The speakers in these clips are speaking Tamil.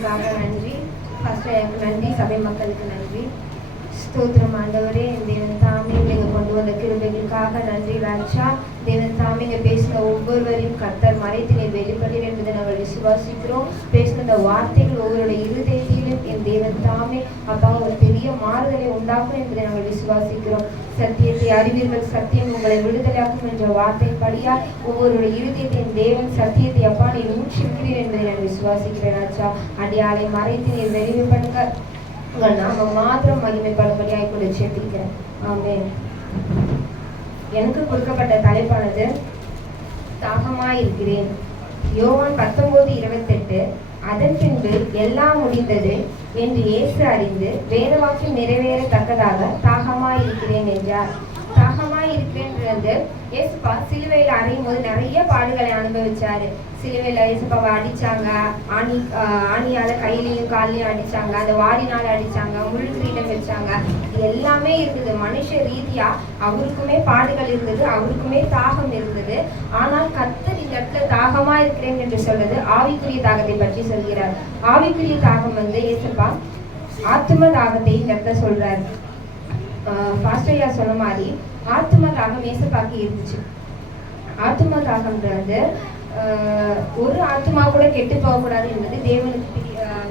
கிருபைகளுக்காக நன்றி. ஃபஸ்ட்டு எனக்கு நன்றி சபை மக்களுக்கு நன்றி. ஸ்தோத்திரம் ஆண்டவரே தேவன் தாமே நீங்கள் கொண்டு வந்த கிருபைகளுக்காக நன்றி ராஜா தேவன் தாமே நீங்கள் பேசின ஒவ்வொருவரையும் கர்த்தர் மறைத்து நீர் வெளிப்படுகிறேன் என்பதை நாங்கள் விசுவாசிக்கிறோம். பேசின இந்த வார்த்தைகள் ஒவ்வொருடைய இறுதி தேவன் தாமே. அப்பா ஒரு பெரிய மாறுதலை உண்டாக்கும் என்பதை நாங்கள் விசுவாசிக்கிறோம். சத்தியத்தை அறிவீர்கள். சத்தியம் உங்களை விடுதலையாக்கும் என்ற வார்த்தைப்படியா ஒவ்வொருடைய இருதயத்தை தேவன் சத்தியத்தை அப்பா நீ ஊற்றிருக்கிறீர் என்பதை நான் விசுவாசிக்கிறேன் ஆச்சா. அடியாலை மறைத்து நீர் வெளிவு பண்ணுங்க உங்கள் நாம மாத்திரம் மகிமைப்படும்படியாக கூட செபிக்கிறேன். ஆமே எனக்கு கொடுக்கப்பட்ட தலைப்பானது தாகமாயிருக்கிறேன். யோவான் பத்தொன்பது இருபத்தெட்டு அதன் பின்பு எல்லாம் முடிந்தது என்று இயேசு அறிந்து வேதவாக்கில் நிறைவேறத்தக்கதாக தாகமாயிருக்கிறேன் என்றார். இருந்து இயேசுப்பா சிலுவையில் அறையும் போது நிறைய பாடுகளை அனுபவிச்சாரு. சிலுவையில் இயேசுப்பாவை அடிச்சாங்க. ஆணி ஆணியால கையிலையும் கால்லையும் அடிச்சாங்க. அந்த வாரினால அடிச்சாங்க. முள் கிரீடம் வச்சாங்க. இது எல்லாமே இருந்தது. மனுஷ ரீதியா அவருக்குமே பாடுகள் இருந்தது. அவருக்குமே தாகம் இருந்தது. ஆனால் கத்தர் இந்த இடத்துல தாகமா இருக்கிறேன் என்று சொல்றது ஆவிக்குரிய தாகத்தை பற்றி சொல்கிறார். ஆவிக்குரிய தாகம் வந்து இயேசுப்பா ஆத்ம தாகத்தை இந்த இடத்துல சொல்றாரு. பாஸ்டர்யா சொன்ன மாதிரி ஆத்தும ராகம் ஏசப்பாக்கு இருந்துச்சு. ஆத்தும ராகம்ன்றது ஆஹ், ஒரு ஆத்மா கூட கெட்டு போகக்கூடாது என்பது தேவனுக்கு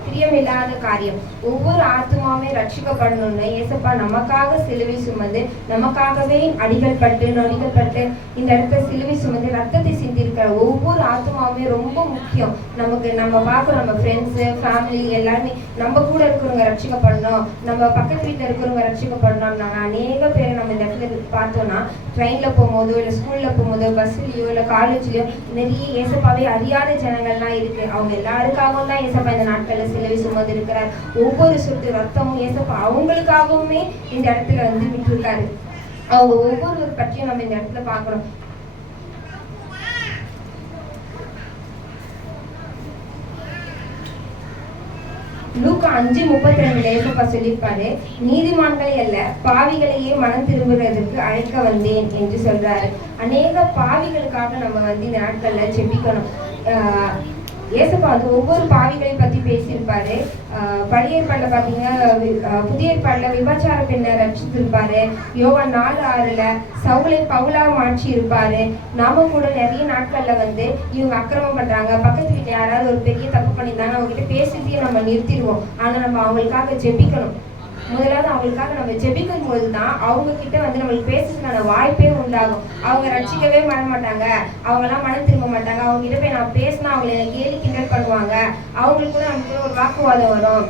பிரியமில்லாத காரியம். ஒவ்வொரு ஆத்மாவே ரட்சிக்கப்படணும்னு ஏசப்பா நமக்காக சிலுவை சுமந்து நமக்காகவே அடிகள் பட்டு நொடிகள் பட்டு இந்த இடத்துல சிலுவை சுமந்து ரத்தத்தை சிந்திருக்கிற ஒவ்வொரு ஆத்மாவுமே ரொம்ப முக்கியம். நமக்கு நம்ம பார்க்குறோம் நம்ம ஃப்ரெண்ட்ஸு ஃபேமிலி எல்லாருமே நம்ம கூட இருக்கிறவங்க ரட்சிக்கப்படணும். நம்ம பக்கத்து வீட்டில் இருக்கிறவங்க ரட்சிக்கப்படணும். நாங்கள் அநேக பேரை நம்ம இந்த இடத்துல பார்த்தோம்னா ட்ரெயினில் போகும்போதோ இல்லை ஸ்கூலில் போகும்போதோ பஸ்ஸுலேயோ இல்லை காலேஜ்லையோ நிறைய ஏசப்பாவே அறியாத ஜனங்கள்லாம் இருக்கு. அவங்க எல்லாருக்காகவும் தான் ஏசப்பா இந்த நாட்களில் சிலுவை சுமந்து இருக்கிறார் ஒவ்வொரு சொட்டு ரத்தமும் ஏசப்பா அவங்களுக்காகவுமே இந்த இடத்துல வந்து விட்டுருக்காரு. அவங்க ஒவ்வொருவர் பற்றியும் நம்ம இந்த இடத்துல பார்க்கணும். லூக்கா அஞ்சு முப்பத்தி ரெண்டுல ஏசப்பா சொல்லியிருப்பாரு நீதிமான்களை அல்ல பாவிகளையே மனம் திரும்புறதுக்கு அழைக்க வந்தேன் என்று சொல்றாரு. அநேக பாவிகளுக்காக நம்ம வந்து இந்த நாட்கள்ல ஜெபிக்கணும். ஆஹ் வந்து ஒவ்வொரு பாவிகளை பத்தி பேசியிருப்பாரு. பழைய ஏற்பாடுல பாத்தீங்கன்னா புதிய ஏற்பாடுல விபச்சார பெண்ணை ரட்சித்திருப்பாரு. யோகா நாலு ஆறுல சவுளை பவுலா மாற்றி இருப்பாரு. நாம கூட நிறைய நாட்கள்ல வந்து இவங்க அக்கிரமம் பண்றாங்க. பக்கத்து வீட்டுல யாராவது ஒரு பெரிய தப்பு பண்ணியிருந்தாங்க அவங்க கிட்ட பேசுறதையும் நம்ம நிறுத்திடுவோம். ஆனா நம்ம அவங்களுக்காக ஜெபிக்கணும். முதலாவது அவங்களுக்காக நம்ம ஜெபிக்கும் போது தான் அவங்க கிட்ட வந்து நம்மளுக்கு பேசுறதுக்கான வாய்ப்பே உண்டாகும். அவங்க ரட்சிக்கவே பண்ண மாட்டாங்க அவங்கெல்லாம் மனம் திரும்ப மாட்டாங்க. அவங்க கிட்ட போய் நான் பேசினா அவங்களை கேலி கிண்டல் பண்ணுவாங்க. அவங்களுக்கு கூட நமக்கு ஒரு வாக்குவாதம் வரும்.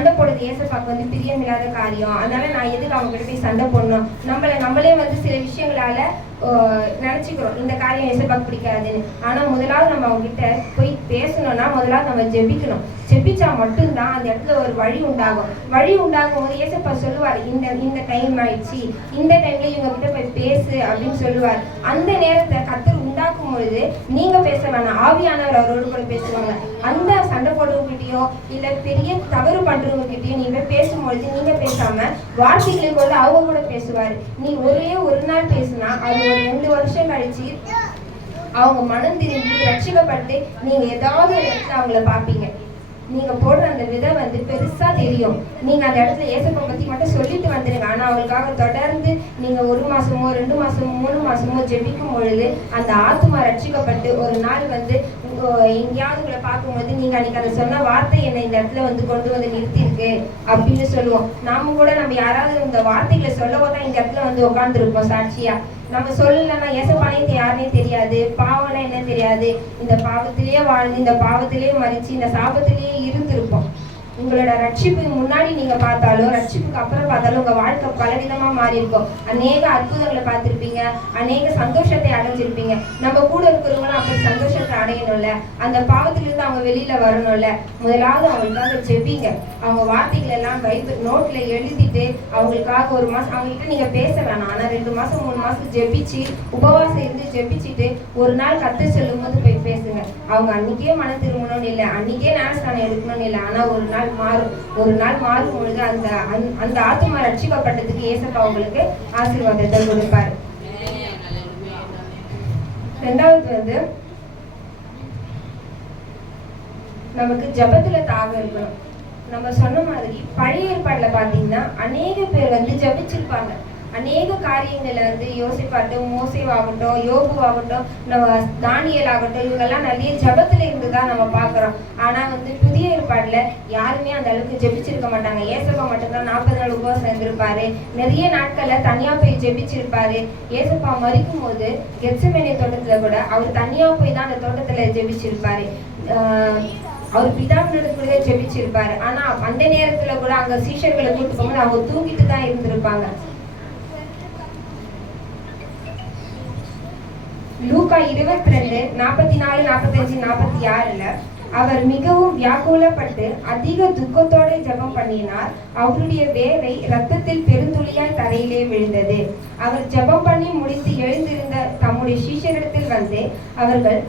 சண்டை போடுறது ஏசப்பாக்கு வந்து பிரியமில்லாத காரியம். அதனால நான் எதுக்கு அவங்க கிட்ட போய் சண்டை போடணும்? நம்மள நம்மளே வந்து சில விஷயங்களால ஆஹ், நினைச்சுக்கிறோம். இந்த காரியம் ஏசப்பாக்கு பிடிக்காதுன்னு. ஆனா முதலாவது நம்ம அவங்க கிட்ட போய் பேசணும்னா முதலாவது நம்ம ஜெபிக்கணும். ஜெபிச்சா மட்டும்தான் அந்த இடத்துல ஒரு வழி உண்டாகும். வழி உண்டாகும் போது ஏசப்பா சொல்லுவார் இந்த இந்த டைம் ஆயிடுச்சு. இந்த டைம்ல இவங்க கிட்ட போய் பேசு அப்படின்னு சொல்லுவார். அந்த நேரத்தை கத்தர் உண்டாக்கும் பொழுது நீங்க பேச வேணாம். ஆவியானவர் அவரோடு கூட பேசுவாங்க. அந்த சண்டை போடுவங்கிட்டயோ இல்ல பெரிய தவறு பண்ற இருக்கிறவங்ககிட்டயும் நீங்க பேசும்பொழுது நீங்க பேசாம வார்த்தைகளை கொண்டு அவங்க கூட பேசுவாரு. நீ ஒரே ஒரு நாள் பேசுனா அது ஒரு ரெண்டு வருஷம் கழிச்சு அவங்க மனம் திரும்பி ரட்சிக்கப்பட்டு நீங்க ஏதாவது ஒரு இடத்துல அவங்கள பார்ப்பீங்க. நீங்க போடுற அந்த விதை வந்து பெருசா தெரியும். நீங்க அந்த இடத்துல ஏசப்பை பத்தி மட்டும் சொல்லிட்டு வந்துருங்க. ஆனா அவங்களுக்காக தொடர்ந்து நீங்கள் ஒரு மாதமோ ரெண்டு மாதமோ மூணு மாதமோ ஜெபிக்கும் பொழுது அந்த ஆத்மா ரட்சிக்கப்பட்டு ஒரு நாள் வந்து எங்கேயாவது உங்களை பார்க்கும்போது நீங்கள் அன்றைக்கி அதை சொன்ன வார்த்தை என்னை இந்த இடத்துல வந்து கொண்டு வந்து நிறுத்தியிருக்கு அப்படின்னு சொல்லுவோம். நாம கூட நம்ம யாராவது இந்த வார்த்தைகளை சொல்லவோ தான் இந்த இடத்துல வந்து உட்காந்துருப்போம் சாட்சியாக நம்ம சொல்லலைன்னா ஏசப்பானே யாருனே தெரியாது பாவம்னா என்ன தெரியாது. இந்த பாவத்திலேயே வாழ்ந்து இந்த பாவத்திலேயே மறிச்சு இந்த சாபத்திலேயே இருந்து உங்களோட ரட்சிப்பு முன்னாடி நீங்க பார்த்தாலும் ரட்சிப்புக்கு அப்புறம் பார்த்தாலும் உங்க வாழ்க்கை பலவிதமா மாறி இருக்கும் அநேக அற்புதங்களை பார்த்திருப்பீங்க. அநேக சந்தோஷத்தை அடைஞ்சிருப்பீங்க. நம்ம கூட இருக்கிறவங்களும் அப்படி சந்தோஷத்தை அடையணும்ல. அந்த பாவத்திலிருந்து அவங்க வெளியில வரணும்ல. முதலாவது அவங்களுக்காக ஜெபிங்க. அவங்க வார்த்தைகள் எல்லாம் வைத்து நோட்ல எழுதிட்டு அவங்களுக்காக ஒரு மாசம் அவங்க கிட்ட நீங்க பேச வேணாம். ஆனா ரெண்டு மாசம் மூணு மாசம் ஜெபிச்சு உபவாசம் இருந்து ஜெபிச்சுட்டு ஒரு நாள் கத்து சொல்லும் போது போய் பேசுங்க. அவங்க அன்னைக்கே மன திரும்பணும்னு இல்லை. அன்னைக்கே நேரஸ்தானம் எடுக்கணும்னு இல்லை. ஆனா ஒரு நாள் மாறும். ஒரு நாள் மாறும் பொழுது அந்த அந்த- ஆத்மா ரட்சிக்கப்பட்டதுக்கு ஏசப்பா உங்களுக்கு ஆசீர்வாதத்தை கொடுப்பார். ரெண்டாவது வந்து நமக்கு ஜெபத்துல தாகம் இருக்கணும். நம்ம சொன்ன மாதிரி பழைய ஏற்பாடுல பாத்தீங்கன்னா அநேக பேர் வந்து ஜெபிச்சிருப்பாங்க. அநேக காரியங்களை வந்து யோசிப்பாட்டும் மோசேவாகட்டும் யோகுவாகட்டும் நம்ம தானியல் ஆகட்டும் இவங்கெல்லாம் நிறைய ஜெபத்துல இருந்து தான் நம்ம பார்க்குறோம். ஆனா வந்து புதிய ஏற்பாடுல யாருமே அந்த அளவுக்கு ஜெபிச்சிருக்க மாட்டாங்க. ஏசப்பா மட்டும்தான் நாற்பது நாள் உபவாசம் இருந்திருப்பாரு. நிறைய நாட்களில் தனியா போய் ஜெபிச்சிருப்பாரு. ஏசப்பா மறிக்கும் போது கெட்சமேனிய தோட்டத்துல கூட அவர் தனியா போய் தான் அந்த தோட்டத்துல ஜெபிச்சிருப்பாரு. ஆஹ் அவர் பிதாவினிடத்துல ஜெபிச்சிருப்பாரு. ஆனா அந்த நேரத்துல கூட அங்க சீஷர்களை கூட்டு போகும்போது அவங்க தூங்கிட்டு தான் இருந்திருப்பாங்க. லூகா இருபத்தி ரெண்டு நாற்பத்தி நாலு நாற்பத்தஞ்சு நாற்பத்தி ஆறுல அவர் மிகவும் வியாக்குலப்பட்டு அதிக துக்கத்தோட ஜெபம் பண்ணினார். அவருடைய வேலை ரத்தத்தில் பெருந்துளியாய் தரையிலே விழுந்தது. அவர் ஜெபம் பண்ணி முடித்து எழுந்திருந்த தம்முடைய சீஷரிடத்தில் வந்து அவர்கள்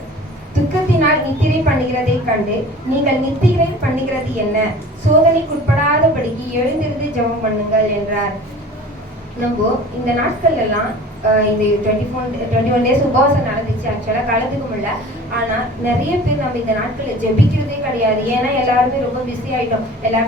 துக்கத்தினால் நித்திரை பண்ணுகிறதை கண்டு நீங்கள் நித்திரை பண்ணுகிறது என்ன? சோதனைக்குட்படாதபடிக்கு எழுந்திருந்து ஜெபம் பண்ணுங்கள் என்றார். நம்ம இந்த நாட்கள் எல்லாம் இது இந்த twenty four twenty one days உபவாசம் நடந்துச்சு ஆக்சுவலாக கலந்துக்க முடியல. ஆனால் நிறைய பேர் நம்ம இந்த நாட்களில் ஜெபிக்கிறதே கிடையாது. ஏன்னா எல்லாருமே ரொம்ப பிஸி ஆகிட்டோம் எல்லா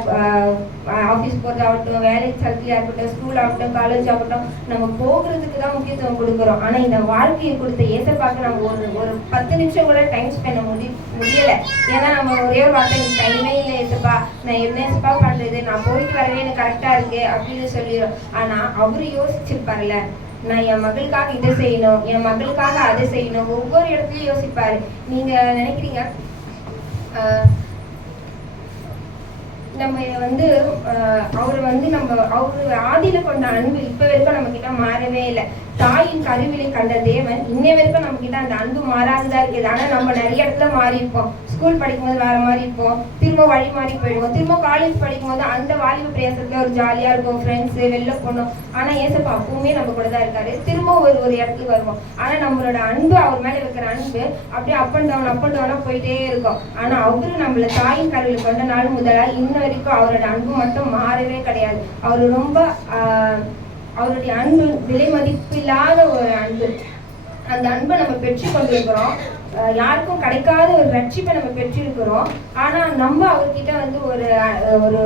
ஆஃபீஸ் போகிறதாகட்டும் வேலை சல்கியாக இருக்கட்டும் ஸ்கூல் ஆகட்டும் காலேஜ் ஆகட்டும் நம்ம போகிறதுக்கு தான் முக்கியத்துவம் கொடுக்குறோம். ஆனால் இந்த வாழ்க்கையை கொடுத்த ஏசப்பாக்கு நம்ம ஒரு ஒரு பத்து நிமிஷம் கூட டைம் ஸ்பெண்ட் முடி முடியலை. ஏன்னா நம்ம ஒரே ஒரு வார்த்தை எனக்கு டைமே இல்லை ஏசப்பா நான் என்ன ஏசப்பா பண்ணுறது நான் போயிட்டு வரவே எனக்கு கரெக்டாக இருக்கு அப்படின்னு சொல்லிடுறோம் ஆனால் அவரு யோசிச்சிருப்பார்ல நான் என் மகளுக்காக இதை செய்யணும் என் மகளுக்காக அதை செய்யணும். ஒவ்வொரு இடத்துலயும் யோசிப்பாரு. நீங்க நினைக்கிறீங்க? நம்ம வந்து ஆஹ், அவர் வந்து நம்ம அவர் ஆதியில கொண்ட அன்பு இப்ப வரைக்கும் நம்ம கிட்ட மாறவே இல்லை. தாயின் கருவிலை கண்ட தேவன் இன்னை வரைக்கும் நம்ம கிட்ட அந்த அன்பு மாறாததா இருக்குது ஆனா நம்ம நிறைய இடத்துல மாறி இருப்போம் ஸ்கூல் படிக்கும்போது வேற மாதிரி இருப்போம் திரும்ப வழி மாறி போயிடுவோம். திரும்ப காலேஜ் படிக்கும்போது அந்த வாலிப பிரயாசத்துல ஒரு ஜாலியா இருக்கும். ஃப்ரெண்ட்ஸ் வெளில போனோம். ஆனா ஏசப்பா அப்பவுமே நம்ம கூட தான் இருக்காரு. திரும்ப ஒரு ஒரு இடத்துக்கு வருவோம். ஆனா நம்மளோட அன்பு அவர் மேல இருக்கிற அன்பு அப்படியே up and down up and டவுனா போயிட்டே இருக்கும். ஆனா அவரு நம்மள தாயின் கருவில் கொண்ட நாள் முதலா இன்ன வரைக்கும் அவரோட அன்பு மட்டும் மாறவே கிடையாது. அவர் ரொம்ப ஆஹ், அவருடைய அன்பு விலை மதிப்பில்லாத ஒரு அன்பு. அந்த அன்பை நம்ம பெற்றுக்கொண்டிருக்கிறோம். யாருக்கும் கிடைக்காத ஒரு ரட்சிப்பை நம்ம பெற்றிருக்கிறோம். ஆனால் நம்ம அவர்கிட்ட வந்து ஒரு ஒரு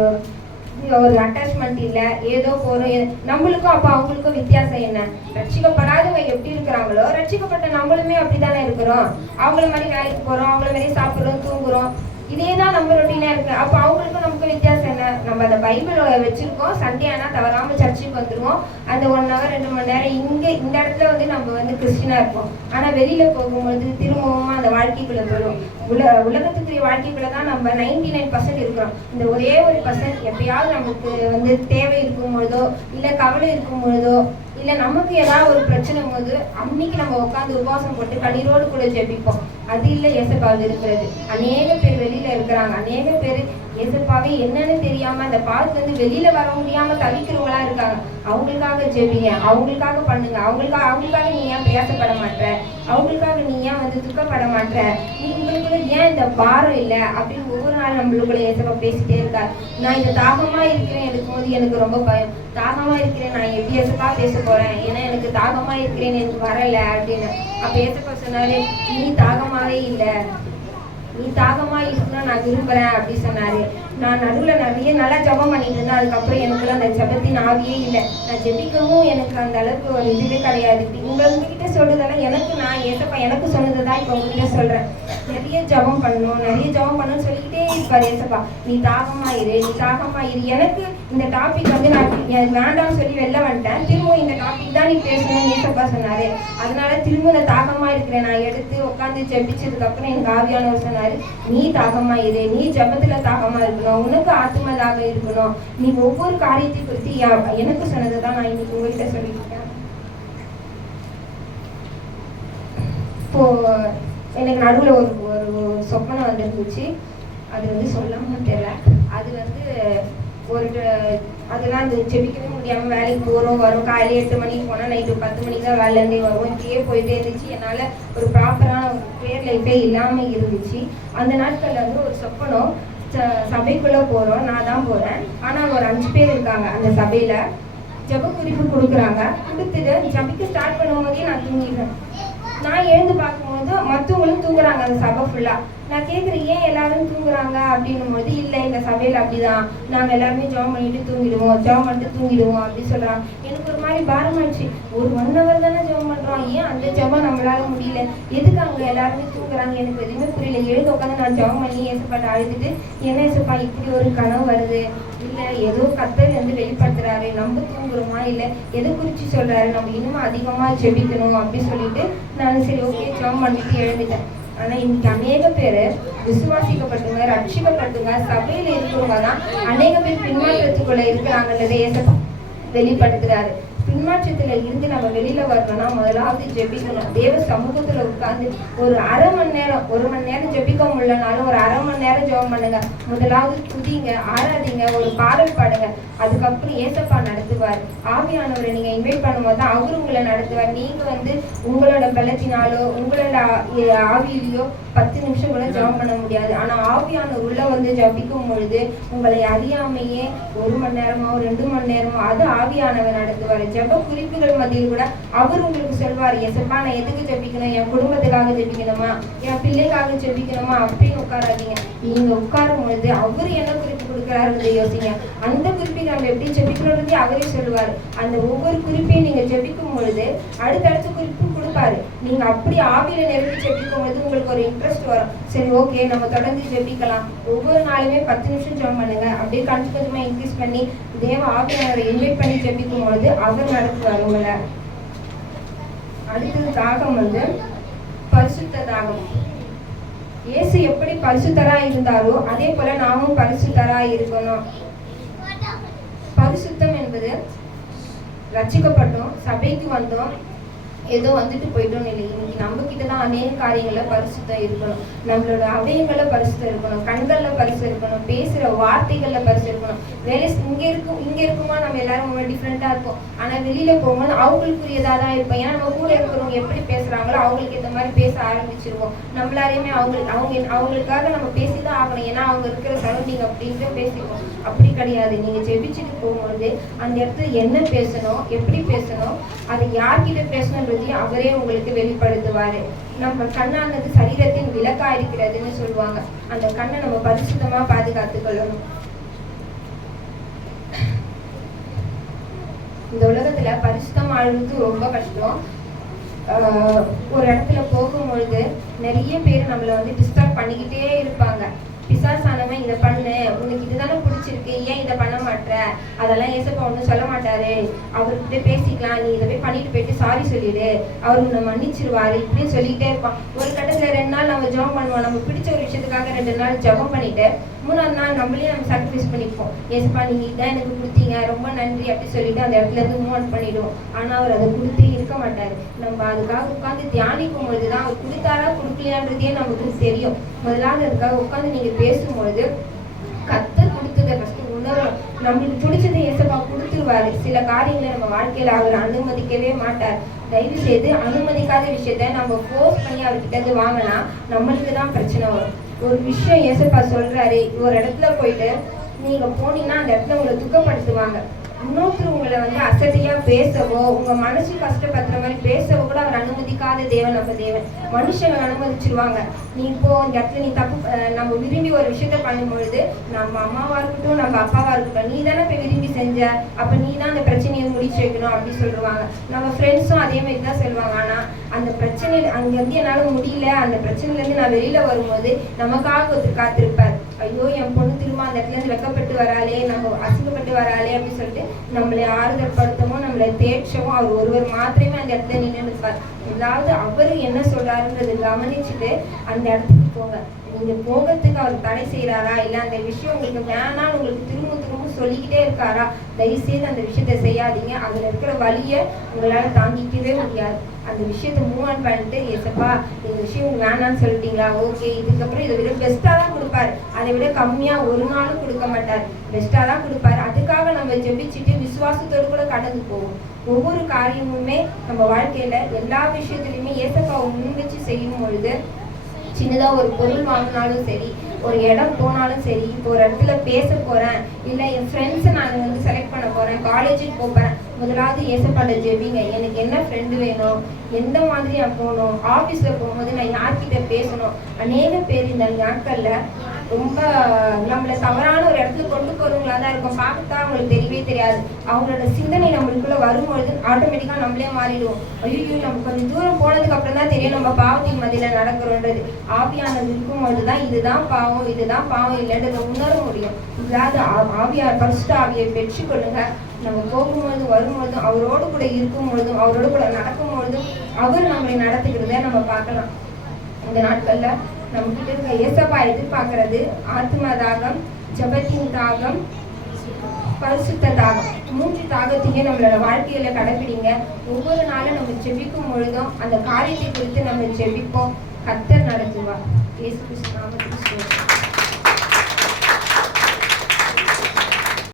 ஒரு அட்டாச்மெண்ட் இல்லை ஏதோ போகிறோம் நம்மளுக்கும் அப்போ அவங்களுக்கும் வித்தியாசம் என்ன? ரட்சிக்கப்படாதவங்க எப்படி இருக்கிறாங்களோ ரட்சிக்கப்பட்ட நம்மளுமே அப்படித்தானே இருக்கிறோம். அவங்கள மாதிரி வேலைக்கு போகிறோம் அவங்கள மாதிரி சாப்பிட்றோம் தூங்குறோம். இதே தான் நம்ம ரொட்டீனா இருக்கு. அப்ப அவங்களுக்கும் நமக்கு வித்தியாசம் என்ன? நம்ம அந்த பைபிள் வச்சிருக்கோம். சண்டே ஆனா தவறாம சர்ச்சுக்கு வந்துருவோம். அந்த ஒன் ஹவர் ரெண்டு மணி நேரம் இங்க இந்த இடத்துல வந்து நம்ம வந்து கிறிஸ்டினா இருப்போம். ஆனா வெளியில போகும்போது திரும்பவும் அந்த வாழ்க்கைக்குள்ள போயிடும் உல உலகத்துக்குரிய வாழ்க்கைக்குள்ளே தான் நம்ம நைன்டி நைன் பர்சன்ட் இருக்கிறோம். இந்த ஒரே ஒரு பர்சன்ட் எப்பயாவது நமக்கு வந்து தேவை இருக்கும் பொழுதோ இல்ல கவலை இருக்கும் பொழுதோ இல்ல நமக்கு ஏதாவது ஒரு பிரச்சனை போது அன்னைக்கு நம்ம உட்காந்து உபவாசம் போட்டு கண்ணீரோடு கூட ஜெபிப்போம். அது இல்ல ஏசப்பாவது இருக்கிறது. அநேக பேர் வெளியில இருக்கிறாங்க. அநேக பேர் ஏசப்பாவே என்னன்னு தெரியாம அந்த பாலத்துல இருந்து வெளியில வர முடியாம தவிக்கிறவங்களா இருக்காங்க. அவங்களுக்காக ஜெபிங்க. அவங்களுக்காக பண்ணுங்க. அவங்களுக்காக அவங்களுக்காக நீ ஏன் பிரயாசப்பட மாட்டேற அவங்களுக்காக நீ ஏன் வந்து துக்கப்பட மாட்டேற நீ உங்களுக்குள்ள ஏன் இந்த பாரம் இல்லை? அப்படின்னு ஒவ்வொரு நாள் நம்மளுக்குள்ள ஏசப்பா பேசிட்டே இருக்காரு. நான் இந்த தாகமா இருக்கிறேன். எடுக்கும்போது எனக்கு ரொம்ப பயம். தாகமா இருக்கிறேன். நான் எப்படி ஏசப்பா பேச போறேன்? ஏன்னா எனக்கு தாகமா இருக்கிறேன். எனக்கு வரல அப்படின்னு. அப்ப ஏசப்பா சொன்னாரு நீ தாகமாவே இல்லை. நீ தாகமா இருக்கணும் நான் விரும்புறேன் அப்படி சொன்னாரு. நான் நடுவுல நிறைய நல்லா ஜெபம் பண்ணிட்டு இருந்தேன். அதுக்கப்புறம் எனக்கு அந்த ஜபத்தின் ஆவியே இல்லை. நான் ஜெபிக்கவும் எனக்கு அந்த அளவுக்கு ஒரு இதுவே கிடையாது. இப்படி உங்ககிட்ட சொல்றதெல்லாம் எனக்கு நான் ஏசப்பா எனக்கு சொன்னதுதான் இப்போ உங்ககிட்ட சொல்றேன். நிறைய ஜெபம் பண்ணணும் நிறைய ஜெபம் பண்ணணும்னு சொல்லிக்கிட்டே இருப்பாரு ஏசப்பா. நீ தாகமா இரு நீ தாகமா இரு. எனக்கு இந்த டாபிக் வந்து நான் வேண்டாம்னு சொல்லி வெளில வந்துட்டேன். திரும்பவும் இந்த டாபிக் தான் நீ பேசணும்னு ஈசப்பா சொன்னாரு. அதனால திரும்ப இந்த தாகமா இருக்கிறேன். நான் எடுத்து உட்காந்து ஜெபிச்சதுக்கப்புறம் எனக்கு ஆவியானவர் சொன்னாரு நீ தாகமா இரு. நீ ஜெபத்துல தாகமா இருக்கணும். உனக்கு ஆத்ம தாகம் இருக்கணும். நீ ஒவ்வொரு காரியத்தை குறித்து யா- எனக்கு சொன்னதை தான் நான் இன்னைக்கு உங்கள்கிட்ட சொல்லியிருக்கேன். இப்போ எனக்கு நடுவில் ஒரு ஒரு சொப்பனம் வந்துருந்துச்சு. அது வந்து சொல்லாமல் தெரியல. அது வந்து ஒரு அதெல்லாம் அந்த செபிக்கவே முடியாம வேலைக்கு போறோம் வரும். காலையில எட்டு மணிக்கு போனா நைட்டு பத்து மணிக்கு தான் வேலைல இருந்தே வருவோம். இப்படியே போயிட்டே இருந்துச்சு. என்னால ஒரு ப்ராப்பரான ப்ரேயர் லைஃபே இல்லாம இருந்துச்சு. அந்த நாட்கள்ல வந்து ஒரு சொப்பனம் ச- சபைக்குள்ள போறோம். நான் தான் போறேன். ஆனா ஒரு அஞ்சு பேர் இருக்காங்க அந்த சபையில. ஜப குறிப்பு கொடுக்குறாங்க. கொடுத்துட்டு ஜபிக்க ஸ்டார்ட் பண்ணும்போதே நான் தூங்கிடுறேன் நான் எழுந்து பார்க்கும்போது மற்றவங்களும் தூங்குறாங்க அந்த சபை ஃபுல்லா நான் கேட்குறேன் ஏன் எல்லாரும் தூங்குறாங்க? அப்படின்னும் போது இல்லை இந்த சபையில் அப்படிதான். நாங்கள் எல்லாருமே ஜாம் பண்ணிட்டு தூங்கிடுவோம். ஜாம் பண்ணிட்டு தூங்கிடுவோம் அப்படின்னு சொல்றாங்க. எனக்கு ஒரு மாதிரி பாரமாச்சு ஒரு ஒன் ஹவர் தானே ஜெபம் பண்றோம். ஏன் அந்த ஜெபம் நம்மளால முடியல? எதுக்கு அவங்க எல்லாருமே தூங்குறாங்க? எனக்கு எதுவுமே புரியல. எழுந்து உட்காந்து நான் ஜாம் பண்ணி ஏசப்பாட்ட அழுதுட்டு என்ன ஏசப்பா இப்படி ஒரு கனவு வருது? இல்ல ஏதோ கத்தல் வந்து வெளிப்படுத்துறாரு. நம்ம தூங்குறோமா? இல்லை எதை குறித்து சொல்றாரு? நம்ம இன்னும் அதிகமா ஜெபிக்கணும் அப்படின்னு சொல்லிட்டு நான் சரி ஓகே ஜாம் பண்ணிட்டு எழுந்துட்டேன். ஆனா இன்னைக்கு அநேக பேர் விசுவாசிக்கப்பட்டவங்க ரட்சிக்கப்பட்டவங்க சபையில இருக்கிறவங்க தான் அநேக பேர் பின்மாற்றத்துக்குள்ள இருக்கிறாங்கன்றதை ஏசப்பா வெளிப்படுத்துறாரு. பின்மாற்றத்துல இருந்து நம்ம வெளியில வரணும்னா முதலாவது ஜெபிக்கணும். தேவ சமூகத்துல உட்கார்ந்து ஒரு அரை மணி நேரம் ஒரு மணி நேரம் ஜெபிக்க முடியலனாலும் ஒரு அரை மணி நேரம் ஜெபம் பண்ணுங்க. முதலாவது துதிங்க ஆராதிங்க ஒரு பாடல் பாடுங்க. அதுக்கப்புறம் ஏசப்பா நடத்துவார். ஆவியானவரை நீங்க இன்வைட் பண்ணும்போது தான் அவரு உங்களை நடத்துவார். நீங்க வந்து உங்களோட பலத்தினாலோ உங்களோட ஆவியிலையோ பத்து நிமிஷம் கூட ஜெபம் பண்ண முடியாது. ஆனா ஆவியானவர் உள்ள வந்து ஜபிக்கும் பொழுது உங்களை அறியாமையே ஒரு மணி நேரமோ ரெண்டு மணி நேரமோ அது ஆவியானவர் நடத்துவார். ஜப குறிப்புகள் மத்தியில் கூட அவர் உங்களுக்கு சொல்வார் எசப்பா நான் எதுக்கு ஜெபிக்கணும்? என் குடும்பத்துக்காக ஜெபிக்கணுமா? என் பிள்ளைக்காக ஜெபிக்கணுமா? அப்படின்னு உட்காராதீங்க. நீங்க உட்காரும் பொழுது அவர் என்ன குறிப்பு கொடுக்குறாருன்றதை யோசிங்க. அந்த குறிப்பை நம்ம எப்படி ஜெபிக்கணுன்றதே அவரே சொல்லுவார். அந்த ஒவ்வொரு குறிப்பையும் நீங்க ஜெபிக்கும் பொழுது அடுத்தடுத்த குறிப்பு கொடுப்பாரு. நீங்க அப்படி ஆவியில நிறுத்தி ஜெபிக்கும் பொழுது உங்களுக்கு ஒரு இன்ட்ரெஸ்ட் வரும். சரி ஓகே நம்ம தொடர்ந்து ஜெபிக்கலாம். ஒவ்வொரு நாளுமே பத்து நிமிஷம் ஜெபம் பண்ணுங்க. அப்படியே கொஞ்சம் கொஞ்சமா இன்க்ரீஸ் பண்ணி தேவ ஆவியானவரை இன்வைட் பண்ணி ஜெபிக்கும் பொழுது அவர் நடத்துவார் உங்களை. அடுத்தது தாகம் வந்து பரிசுத்த தாகம். இயேசு எப்படி பரிசுத்தரா இருந்தாரோ அதே போல நாமும் பரிசுத்தரா இருக்கணும் பரிசுத்தம் என்பது ரச்சிக்கப்பட்டோம் சபைக்கு வந்தோம் ஏதோ வந்துட்டு போயிட்டோம்னு இல்லை இன்னைக்கு நம்ம கிட்ட தான் அநேக காரியங்கள்ல பரிசுத்தம் இருக்கணும். நம்மளோட அவயங்கள்ல பரிசுத்தம் இருக்கணும். கண்கள்ல பரிசுத்தம் இருக்கணும். பேசுற வார்த்தைகள்ல பரிசுத்தம் இருக்கணும். வேலை இங்க இருக்கும் இங்க இருக்குமா? நம்ம எல்லாரும் ரொம்ப டிஃப்ரெண்டா இருப்போம். ஆனா வெளியில போகும்போது அவங்களுக்குரியதா தான் இருப்போம். ஏன்னா நம்ம கூட இருக்கிறவங்க எப்படி பேசுறாங்களோ அவங்களுக்கு இந்த மாதிரி பேச ஆரம்பிச்சிருவோம். நம்மளாரையுமே அவங்களுக்கு அவங்க அவங்களுக்காக நம்ம பேசிதான் ஆகணும். ஏன்னா அவங்க இருக்கிற சரௌண்டிங் அப்படின்ட்டு பேசிப்போம் அப்படி கிடையாது. நீங்க ஜெபிச்சுட்டு போகும்போது அந்த இடத்துல என்ன பேசணும் எப்படி பேசணும் அதை யார்கிட்ட பற்றி அவரே உங்களுக்கு வெளிப்படுத்துவார். நம்ம கண்ணானது சரீரத்தின் விளக்கா இருக்கிறதுன்னு சொல்லுவாங்க. அந்த கண்ணை நம்ம பரிசுத்தமாக பாதுகாத்து கொள்ளணும் இந்த உலகத்துல பரிசுத்தம் ஆழ்வது ரொம்ப கஷ்டம். ஒரு இடத்துல போகும்பொழுது நிறைய பேர் நம்மளை வந்து டிஸ்டர்ப் பண்ணிக்கிட்டே இருப்பாங்க. பிசாசானவன் இதை பண்ணு. உனக்கு இதுதானே பிடிச்சிருக்கு. ஏன் இதை பண்ண மாட்டேற அதெல்லாம் ஏசப்பா ஒன்றும் சொல்ல மாட்டாரு. அவர்கிட்ட பேசிக்கலாம். நீ இதை போய் பண்ணிட்டு போயிட்டு சாரி சொல்லிடு. அவர் உன்னை மன்னிச்சிருவாரு. இப்படின்னு சொல்லிக்கிட்டே இருப்பான். ஒரு கட்டத்தில் ரெண்டு நாள் நம்ம ஜெபம் பண்ணுவோம். நம்ம பிடிச்ச ஒரு விஷயத்துக்காக ரெண்டு நாள் ஜெபம் பண்ணிட்டு மூணாவது நாள் நம்மளே நம்ம சாக்ரிஃபைஸ் பண்ணிப்போம். ஏசப்பா நீங்க இதான் எனக்கு கொடுத்தீங்க. ரொம்ப நன்றி அப்படி சொல்லிட்டு அந்த இடத்துல இருந்து மூவ் ஆன் பண்ணிடுவோம் ஆனா அவர் அதை கொடுத்தே இருக்க மாட்டாரு. நம்ம அதுக்காக உட்கார்ந்து தியானிக்கும் பொழுதுதான் அவர் கொடுத்தாரா கொடுக்கலையான்றதே நமக்கு தெரியும். முதலாவது அதுக்காக உட்கார்ந்து நீங்க பேசும்பொழுது கத்து கொடுத்ததை ஃபர்ஸ்ட் உணரும் நம்மளுக்கு பிடிச்சதை ஏசப்பா கொடுத்துருவாரு. சில காரியங்களை நம்ம வாழ்க்கையில அவர் அனுமதிக்கவே மாட்டார். தயவு செய்து அனுமதிக்காத விஷயத்த நம்ம ஃபோர்ஸ் பண்ணி அவர்கிட்ட இருந்து வாங்கினா நம்மளுக்கு தான் பிரச்சனை வரும். ஒரு விஷயம் ஏசப்பா சொல்றாரு ஒரு இடத்துல போயிட்டு நீங்க போனீங்கன்னா அந்த இடத்துல உங்களை துக்கப்படுத்துவாங்க. இன்னொருத்தர் உங்களை வந்து அசட்டையா பேசவோ உங்க மனசு கஷ்டப்படுற மாதிரி பேசவோ கூட அவர் அனுமதிக்காத தேவன் நம்ம தேவன். மனுஷங்க அனுமதிச்சிருவாங்க. நீ இப்போ இந்த இடத்துல நீ தப்பு நம்ம விரும்பி ஒரு விஷயத்த பண்ணும்பொழுது நம்ம அம்மாவா இருக்கட்டும் நம்ம அப்பாவா இருக்கட்டும் நீ தானே போய் விரும்பி செஞ்ச அப்ப நீ தான் அந்த பிரச்சனையை முடிச்சு வைக்கணும் அப்படின்னு சொல்லுவாங்க. நம்ம ஃப்ரெண்ட்ஸும் அதே மாதிரி தான் சொல்லுவாங்க. ஆனா அந்த பிரச்சனை அங்க வந்து என்னால முடியல அந்த பிரச்சனையில இருந்து நான் வெளியில வரும்போது நமக்காக ஒருத்தர் காத்திருப்பார். ஐயோ என் பொண்ணு திரும்ப அந்த இடத்துல இருந்து வெக்கப்பட்டு வராளே நம்ம அசிங்கப்பட்டு வராளே அப்படின்னு சொல்லிட்டு நம்மளை ஆறுதல் படுத்தவும் நம்மளை தேட்சமோ அவர் ஒருவர் மாத்திரமே அந்த இடத்துல நின்று இருப்பார். ஏதாவது அவர் என்ன சொல்றாருன்றதை கவனிச்சுட்டு அந்த இடத்துக்கு போங்க. நீங்க போகிறதுக்கு அவர் தடை செய்யறாரா இல்ல அந்த விஷயம் உங்களுக்கு வேணாம்னு உங்களுக்கு திரும்ப திரும்ப சொல்லிக்கிட்டே இருக்காரா? தயவு செய்து அந்த விஷயத்த செய்யாதீங்க. அதுல இருக்கிற வழியை உங்களால தாங்கிக்கவே முடியாது. அந்த விஷயத்த மூவ் ஆன் பண்ணிட்டு எசப்பா இந்த விஷயம் வேணாம்னு சொல்லிட்டீங்களா? ஓகே இதுக்கப்புறம் இதை விட பெஸ்ட்டாக தான் கொடுப்பாரு. அதை விட கம்மியா ஒரு நாளும் கொடுக்க மாட்டார். பெஸ்ட்டாக தான் கொடுப்பாரு. அதுக்காக நம்ம ஜெபிச்சுட்டு விசுவாசத்தோடு கூட கடந்து போவோம். ஒவ்வொரு காரியமுமே நம்ம வாழ்க்கையில எல்லா விஷயத்துலையுமே ஏசப்பாவை முன் வச்சு செய்யும் பொழுது சின்னதாக ஒரு பொருள் வாங்கினாலும் சரி ஒரு இடம் போனாலும் சரி இப்போ ஒரு இடத்துல பேச போகிறேன் இல்லை என் ஃப்ரெண்ட்ஸை நான் வந்து செலக்ட் பண்ண போகிறேன் காலேஜுக்கு போகிறேன் முதலாவது ஏசப்பாட ஜெபிங்க. எனக்கு என்ன ஃப்ரெண்டு வேணும் எந்த மாதிரி நான் போகணும் ஆஃபீஸில் போகும்போது நான் யார்கிட்ட பேசணும்? அநேக பேர் இந்த நாட்களில் ரொம்ப நம்மளை தவறான ஒரு இடத்துக்கு கொண்டு போறவங்களா தான் இருக்கும். பார்த்தா அவங்களுக்கு தெரியவே தெரியாது. அவங்களோட சிந்தனை நம்மளுக்குள்ள வரும்பொழுது ஆட்டோமேட்டிக்காக நம்மளே மாறிடுவோம். ஐயோ நம்ம கொஞ்சம் தூரம் போனதுக்கு அப்புறம் தான் தெரியும் நம்ம பாவத்தின் மதியில நடக்கிறோன்றது. ஆவியானது இருக்கும்பொழுது தான் இதுதான் பாவம் இதுதான் பாவம் இல்லைன்றதை உணர முடியும். இதாவது ஆவியார் பரிசுத்த ஆவியை பெற்றுக்கொள்ளுங்க. நம்ம போகும்பொழுது வரும்பொழுதும் அவரோடு கூட இருக்கும் பொழுதும் அவரோடு கூட நடக்கும் பொழுதும் அவர் நம்மளை நடத்துகிறத நம்ம பார்க்கலாம். இந்த நாட்கள்ல நம்மகிட்ட இருக்க இயேசப்பா எதிர்பார்க்கறது ஆத்ம தாகம் ஜபத்தின் தாகம் பரிசுத்த தாகம். மூன்று தாகத்தையும் நம்மளோட வாழ்க்கையில கடைபிடிங்க ஒவ்வொரு நாளும் நம்ம ஜெபிக்கும் பொழுதும் அந்த காரியத்தை குறித்து நம்ம ஜெபிப்போம். கத்தர் நடத்துவார். இயேசு கிறிஸ்து